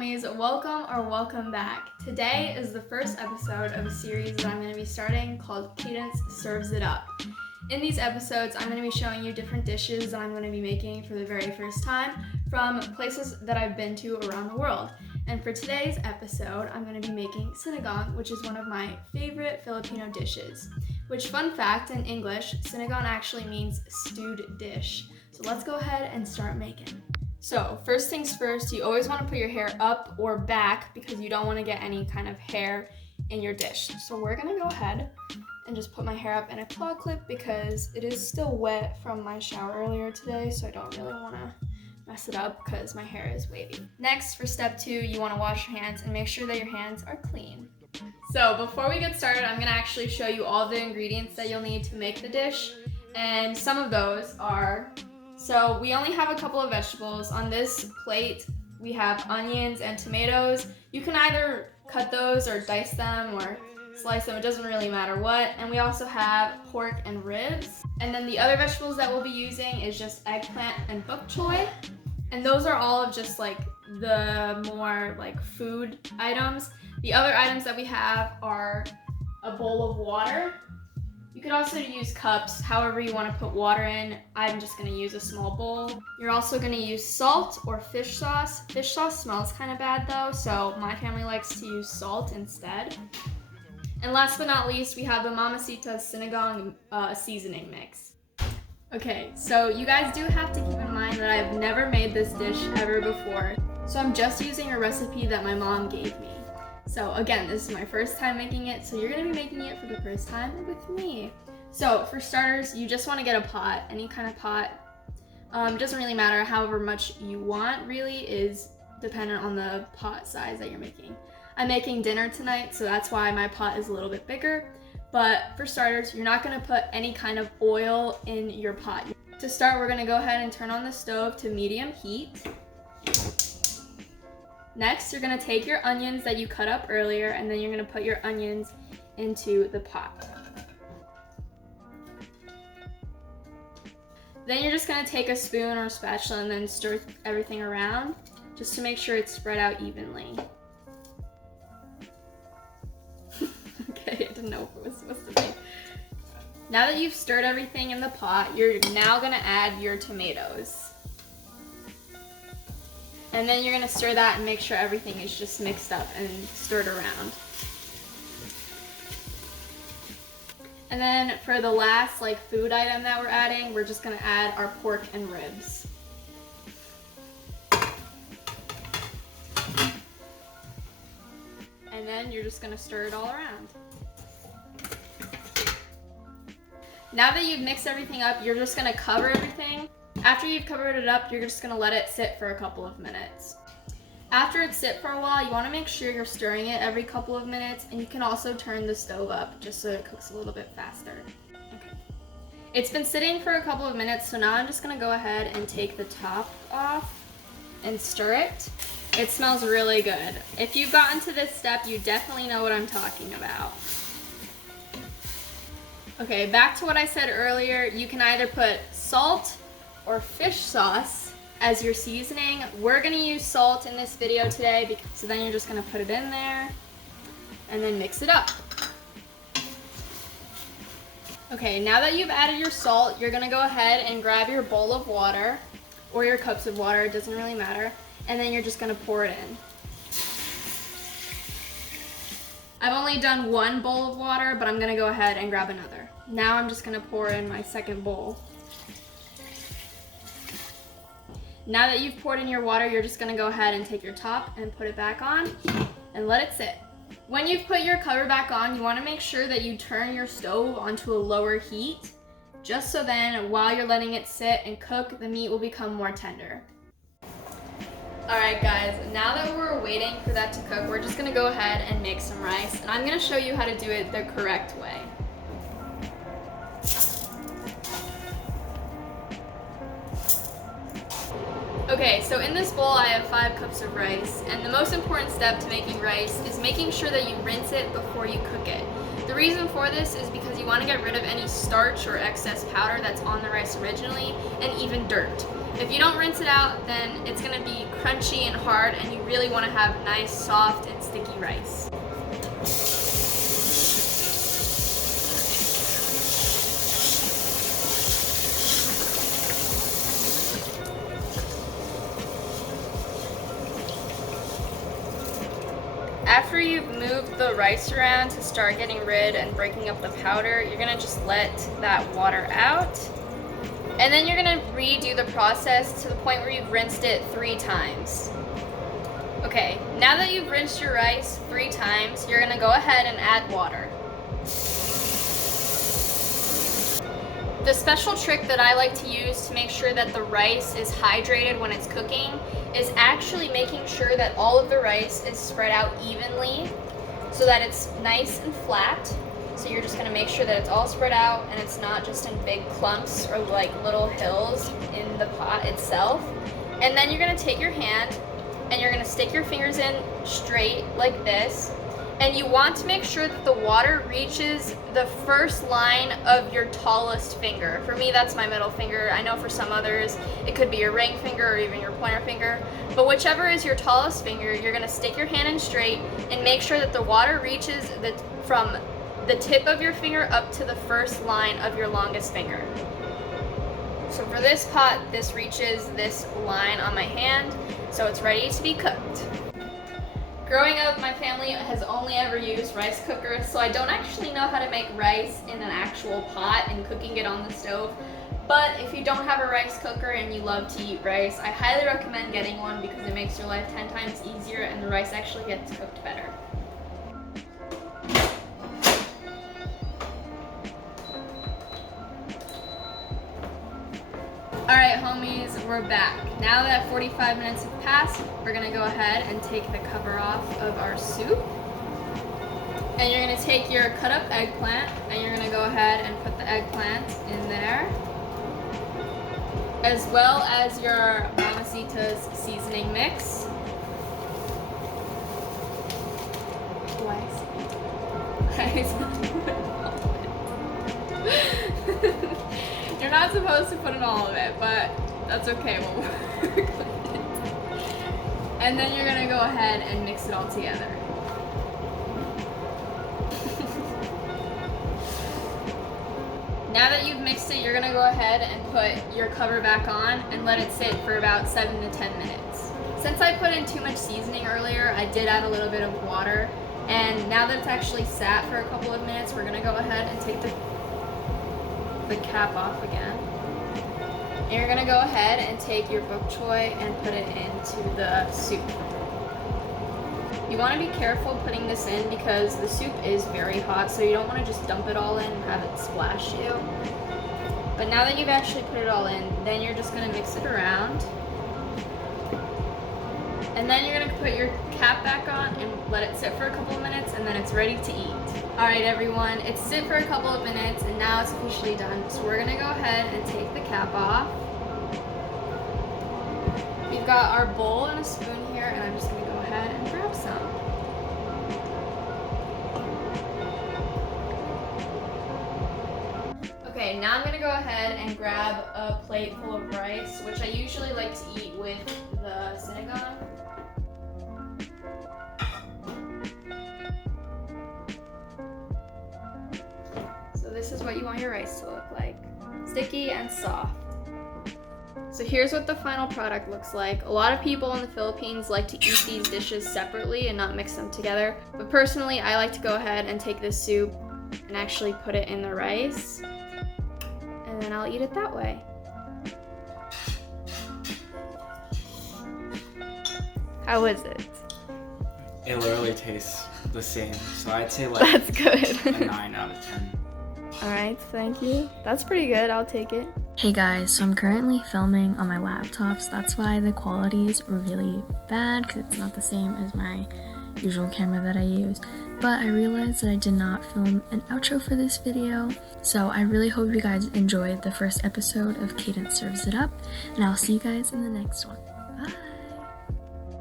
homies, welcome back. Today is the first episode of a series that I'm going to be starting called Cadence Serves It Up. In these episodes, I'm going to be showing you different dishes that I'm going to be making for the very first time from places that I've been to around the world. And for today's episode, I'm going to be making sinigang, which is one of my favorite Filipino dishes. Which, fun fact, in English, sinigang actually means stewed dish. So let's go ahead and start making. So first things first, you always want to put your hair up or back because you don't want to get any kind of hair in your dish. So we're going to go ahead and just put my hair up in a claw clip because it is still wet from my shower earlier today, so I don't really want to mess it up because my hair is wavy. Next, for step 2, you want to wash your hands and make sure that your hands are clean. So before we get started, I'm going to actually show you all the ingredients that you'll need to make the dish, and some of those are... So we only have a couple of vegetables. On this plate, we have onions and tomatoes. You can either cut those or dice them or slice them, it doesn't really matter what. And we also have pork and ribs. And then the other vegetables that we'll be using is just eggplant and bok choy. And those are all of just like the more like food items. The other items that we have are a bowl of water. You could also use cups, however you want to put water in. I'm just going to use a small bowl. You're also going to use salt or fish sauce. Fish sauce smells kind of bad though, so my family likes to use salt instead. And last but not least, we have the Mamacita's Sinigang seasoning mix. Okay, so you guys do have to keep in mind that I've never made this dish ever before. So I'm just using a recipe that my mom gave me. So again, this is my first time making it, so you're gonna be making it for the first time with me. So for starters, you just wanna get a pot, any kind of pot. Doesn't really matter, however much you want really is dependent on the pot size that you're making. I'm making dinner tonight, so that's why my pot is a little bit bigger. But for starters, you're not gonna put any kind of oil in your pot. To start, we're gonna go ahead and turn on the stove to medium heat. Next, you're going to take your onions that you cut up earlier, and then you're going to put your onions into the pot. Then you're just going to take a spoon or a spatula and then stir everything around just to make sure it's spread out evenly. Okay, I didn't know if it was supposed to be. Now that you've stirred everything in the pot, you're now going to add your tomatoes. And then you're going to stir that and make sure everything is just mixed up and stirred around. And then for the last food item that we're adding, we're just going to add our pork and ribs. And then you're just going to stir it all around. Now that you've mixed everything up, you're just going to cover everything. After you've covered it up, you're just going to let it sit for a couple of minutes. After it's sit for a while, you want to make sure you're stirring it every couple of minutes, and you can also turn the stove up just so it cooks a little bit faster. Okay. It's been sitting for a couple of minutes, so now I'm just going to go ahead and take the top off and stir it. It smells really good. If you've gotten to this step, you definitely know what I'm talking about. Okay, back to what I said earlier, you can either put salt or fish sauce as your seasoning. We're gonna use salt in this video today, so then you're just gonna put it in there and then mix it up. Okay, now that you've added your salt, you're gonna go ahead and grab your bowl of water or your cups of water, it doesn't really matter, and then you're just gonna pour it in. I've only done one bowl of water, but I'm gonna go ahead and grab another. Now I'm just gonna pour in my second bowl. Now that you've poured in your water, you're just gonna go ahead and take your top and put it back on and let it sit. When you've put your cover back on, you wanna make sure that you turn your stove onto a lower heat, just so then while you're letting it sit and cook, the meat will become more tender. Alright guys, now that we're waiting for that to cook, we're just gonna go ahead and make some rice, and I'm gonna show you how to do it the correct way. Okay, so in this bowl I have 5 cups of rice, and the most important step to making rice is making sure that you rinse it before you cook it. The reason for this is because you want to get rid of any starch or excess powder that's on the rice originally, and even dirt. If you don't rinse it out, then it's gonna be crunchy and hard, and you really wanna have nice, soft, and sticky rice. After you've moved the rice around to start getting rid and breaking up the powder, you're gonna just let that water out. And then you're gonna redo the process to the point where you've rinsed it 3 times. Okay, now that you've rinsed your rice 3 times, you're gonna go ahead and add water. The special trick that I like to use to make sure that the rice is hydrated when it's cooking is actually making sure that all of the rice is spread out evenly so that it's nice and flat. So you're just gonna make sure that it's all spread out and it's not just in big clumps or like little hills in the pot itself. And then you're gonna take your hand and you're gonna stick your fingers in straight like this. And you want to make sure that the water reaches the first line of your tallest finger. For me, that's my middle finger. I know for some others, it could be your ring finger or even your pointer finger. But whichever is your tallest finger, you're gonna stick your hand in straight and make sure that the water reaches from the tip of your finger up to the first line of your longest finger. So for this pot, this reaches this line on my hand, so it's ready to be cooked. Growing up, my family has only ever used rice cookers, so I don't actually know how to make rice in an actual pot and cooking it on the stove. But if you don't have a rice cooker and you love to eat rice, I highly recommend getting one because it makes your life 10 times easier and the rice actually gets cooked better. Alright homies, we're back. Now that 45 minutes have passed, we're gonna go ahead and take the cover off of our soup. And you're gonna take your cut up eggplant and you're gonna go ahead and put the eggplant in there. As well as your Mamacita's seasoning mix. You're not supposed to put in all of it, but that's okay, we'll work with it. And then you're gonna go ahead and mix it all together. Now that you've mixed it, you're gonna go ahead and put your cover back on and let it sit for about 7 to 10 minutes. Since I put in too much seasoning earlier, I did add a little bit of water. And now that it's actually sat for a couple of minutes, we're gonna go ahead and take the cap off again. And you're gonna go ahead and take your Bok Choy and put it into the soup. You wanna be careful putting this in because the soup is very hot, so you don't wanna just dump it all in and have it splash you. But now that you've actually put it all in, then you're just gonna mix it around. And then you're gonna put your cap back on and let it sit for a couple of minutes, and then it's ready to eat. All right, everyone, it's sit for a couple of minutes, and now it's officially done. So we're gonna go ahead and take the cap off. We've got our bowl and a spoon here, and I'm just gonna go ahead and grab some. Okay, now I'm gonna go ahead and grab a plate full of rice, which I usually like to eat with the Sinigang. This is what you want your rice to look like. Sticky and soft. So here's what the final product looks like. A lot of people in the Philippines like to eat these dishes separately and not mix them together. But personally, I like to go ahead and take this soup and actually put it in the rice. And then I'll eat it that way. How is it? It literally tastes the same. So I'd say like that's good. a 9 out of 10. Alright, thank you. That's pretty good, I'll take it. Hey guys, so I'm currently filming on my laptop, so that's why the quality is really bad, because it's not the same as my usual camera that I use. But I realized that I did not film an outro for this video, so I really hope you guys enjoyed the first episode of Cadence Serves It Up, and I'll see you guys in the next one.